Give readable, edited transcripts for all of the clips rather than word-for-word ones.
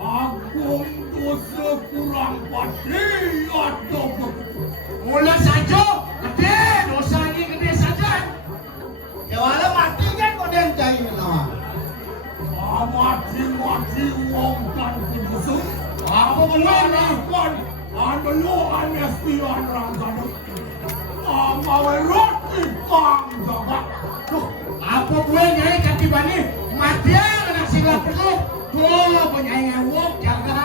Agung dosa kurang pasti ada. dulu anestian ranggana. Mawe roti kang jaga. Tuh, apa gue nyai kaki bani? Matian anak sila perlu. Tuh, penyai ngewok jaga.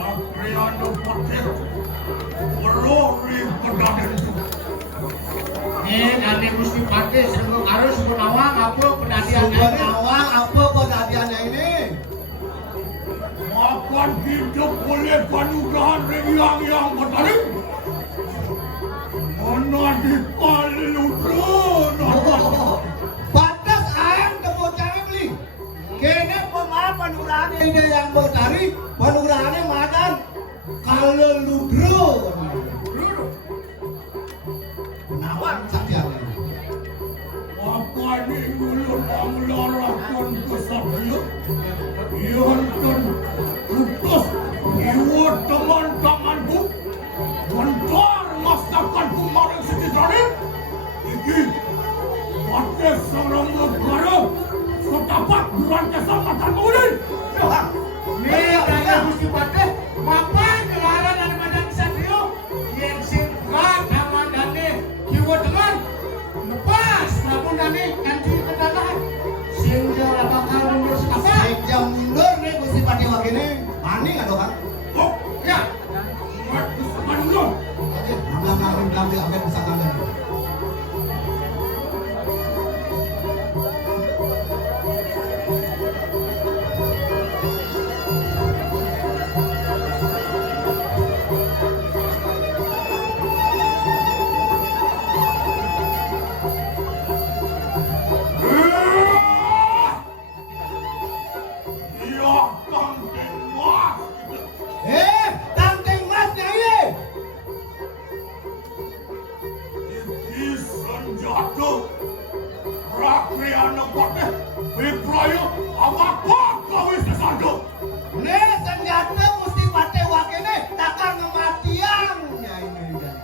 Adriano Patir, melori pedaden. Nanti mesti pakai sebelum harus menawang apa penasihatnya Penawang apa penasihatnya ini? Makan hidup oleh panugrahan yang bertani. Mana di Paludron? Batas ayam temu cari beli. Kene pengarap panugrahan ini yang bertani, panugrahannya madan. Kalau ludro, penawang sakyanya. Apa ini ulun anglarakon kesabila? Iantun utus iwa teman-temanku mentar masakanku marang setidaknya. Iki pakai sarang negara setapat bulan keselamatan ini. Nih kaya mesti pakai mapan gelaran dari badan satrio yang singkat sama dane kiwa teman lepas namun dane ganti kedatangan sehingga bakal mundur setapak Sejam mundur nih Gusti Pati Wakini. Maning atau kan? Oh, ya. Mat kesamaan dulu. Bilang dia akan bisa kangen. Ya, Kangkeng Mas. Tangkeng Mas Nyai. Iki senjata rakyat anak pateh Bibraya awakku kawis kesandung. Nih senjata Gusti Pati Wakini takkan kematian Nyai Medan.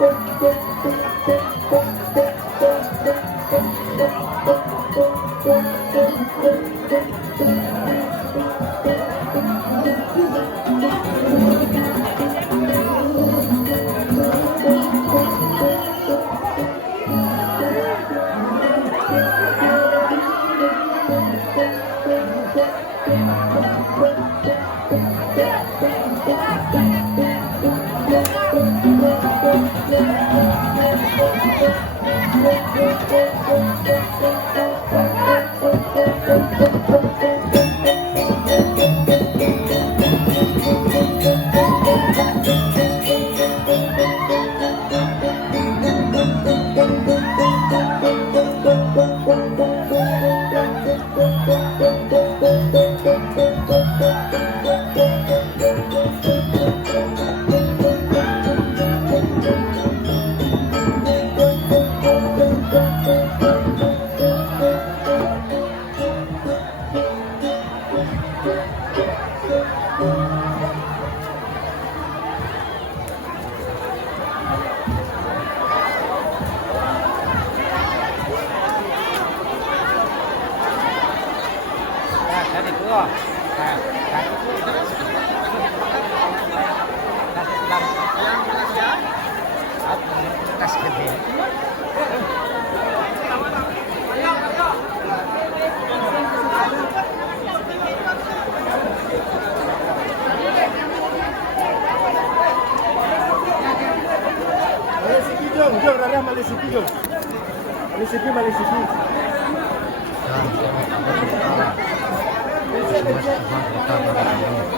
Thank you. Dan